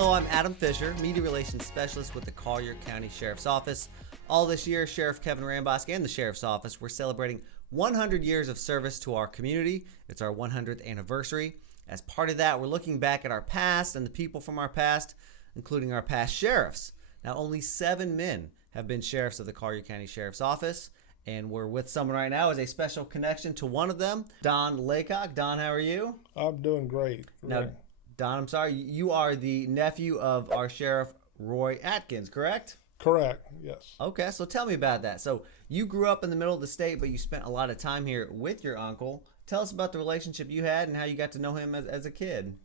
Hello, I'm Adam Fisher, Media Relations Specialist with the Collier County Sheriff's Office. All this year, Sheriff Kevin Rambosk and the Sheriff's Office, we're celebrating 100 years of service to our community. It's our 100th anniversary. As part of that, we're looking back at our past and the people from our past, including our past sheriffs. Now, only 7 men have been sheriffs of the Collier County Sheriff's Office, and we're with someone right now as a special connection to one of them, Don Laycock. Don, how are you? I'm doing great. Now, Don, I'm sorry, you are the nephew of our Sheriff Roy Atkins, correct? Correct, yes. Okay, so tell me about that. So you grew up in the middle of the state, but you spent a lot of time here with your uncle. Tell us about the relationship you had and how you got to know him as a kid.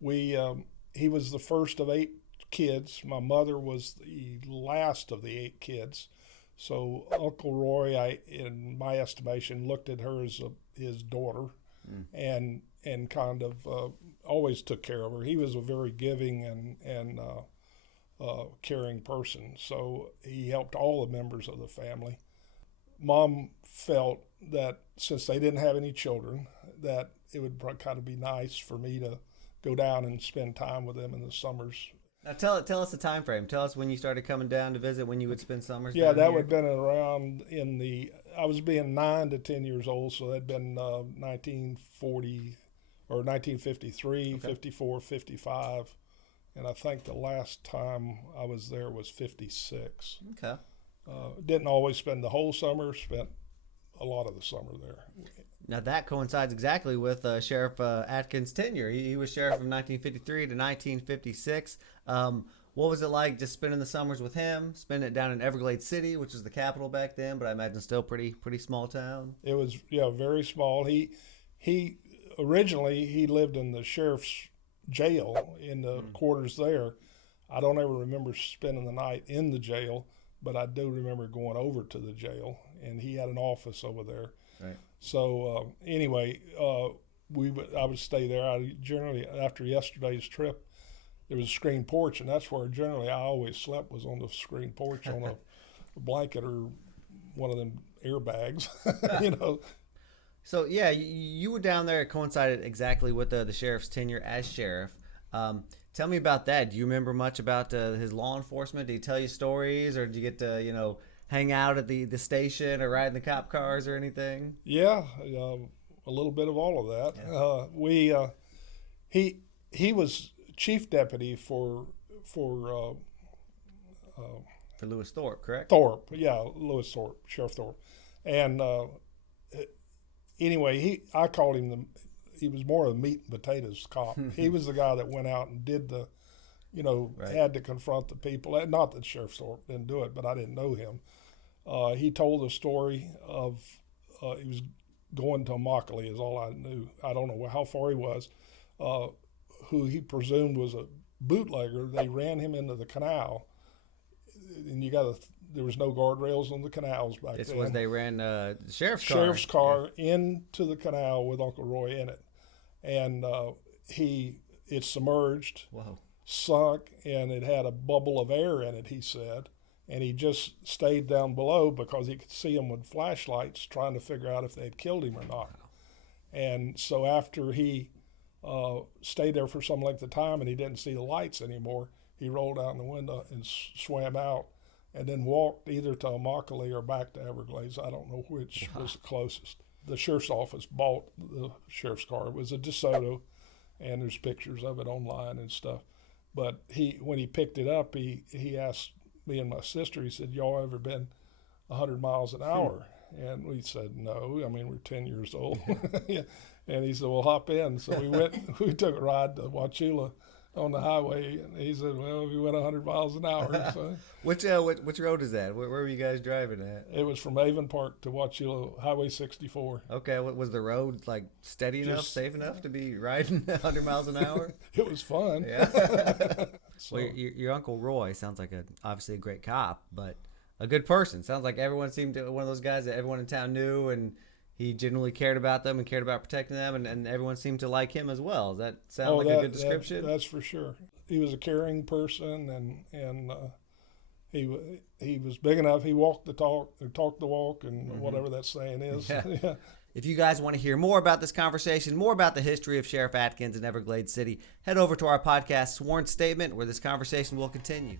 He was the first of 8 kids. My mother was the last of the 8 kids. So Uncle Roy, in my estimation, looked at her as his daughter, and kind of always took care of her. He was a very giving and caring person. So he helped all the members of the family. Mom felt that since they didn't have any children, that it would kind of be nice for me to go down and spend time with them in the summers. Now tell us the time frame. Tell us when you started coming down to visit, when you would spend summers. Yeah, down that here. would have been around I was being 9 to 10 years old, so that'd been 1940 or 1953, okay. 54, 55. And I think the last time I was there was 56. Okay. Didn't always spend the whole summer, spent a lot of the summer there. Now that coincides exactly with Sheriff Atkins' tenure. He was sheriff from 1953 to 1956. What was it like just spending the summers with him, spending it down in Everglades City, which was the capital back then, but I imagine still pretty small town? It was, very small. He originally, he lived in the sheriff's jail in the quarters there. I don't ever remember spending the night in the jail, but I do remember going over to the jail, and he had an office over there. Right. So anyway, I would stay there. I generally, after yesterday's trip, there was a screen porch, and that's where generally I always slept, was on the screen porch on a blanket or one of them airbags, So yeah, you were down there. It coincided exactly with the sheriff's tenure as sheriff. Tell me about that. Do you remember much about his law enforcement? Did he tell you stories, or did you get to hang out at the station or ride in the cop cars or anything? Yeah, a little bit of all of that. Yeah. He was chief deputy for Lewis Thorpe, correct? Thorpe, yeah, Lewis Thorpe, Sheriff Thorpe, and anyway, I called him he was more of a meat and potatoes cop. He was the guy that went out and did right. had to confront the people. Not that Sheriff Thorpe didn't do it, but I didn't know him. He told the story of he was going to Immokalee is all I knew. I don't know how far he was. Who he presumed was a bootlegger. They ran him into the canal, and there was no guardrails on the canals back then. This was they ran the sheriff's car into the canal with Uncle Roy in it, and it submerged, Whoa. Sunk, and it had a bubble of air in it, he said, and he just stayed down below because he could see them with flashlights trying to figure out if they had killed him or not. Wow. And so after he stayed there for some length of time and he didn't see the lights anymore, he rolled out the window and swam out, and then walked either to Immokalee or back to Everglades. I don't know which was the closest. The sheriff's office bought the sheriff's car. It was a DeSoto, and there's pictures of it online and stuff. But when he picked it up, he asked me and my sister, he said, "Y'all ever been 100 miles an hour?" And we said, "No. I mean, we're 10 years old." Yeah. And he said, "Well, hop in." So we took a ride to Wauchula on the highway, and he said, "Well, we went 100 miles an hour." So. Which road is that? Where were you guys driving at? It was from Avon Park to Wauchula, Highway 64. Okay, was the road like steady enough, safe enough to be riding 100 miles an hour? It was fun. Yeah. So, well, your Uncle Roy sounds like obviously a great cop, but a good person. Sounds like everyone seemed to one of those guys that everyone in town knew, and he genuinely cared about them and cared about protecting them, and everyone seemed to like him as well. Does that sound like a good description? That's for sure. He was a caring person, and he was big enough. He walked the talk, or talked the walk, and whatever that saying is. Yeah. Yeah. If you guys want to hear more about this conversation, more about the history of Sheriff Atkins in Everglades City, head over to our podcast, Sworn Statement, where this conversation will continue.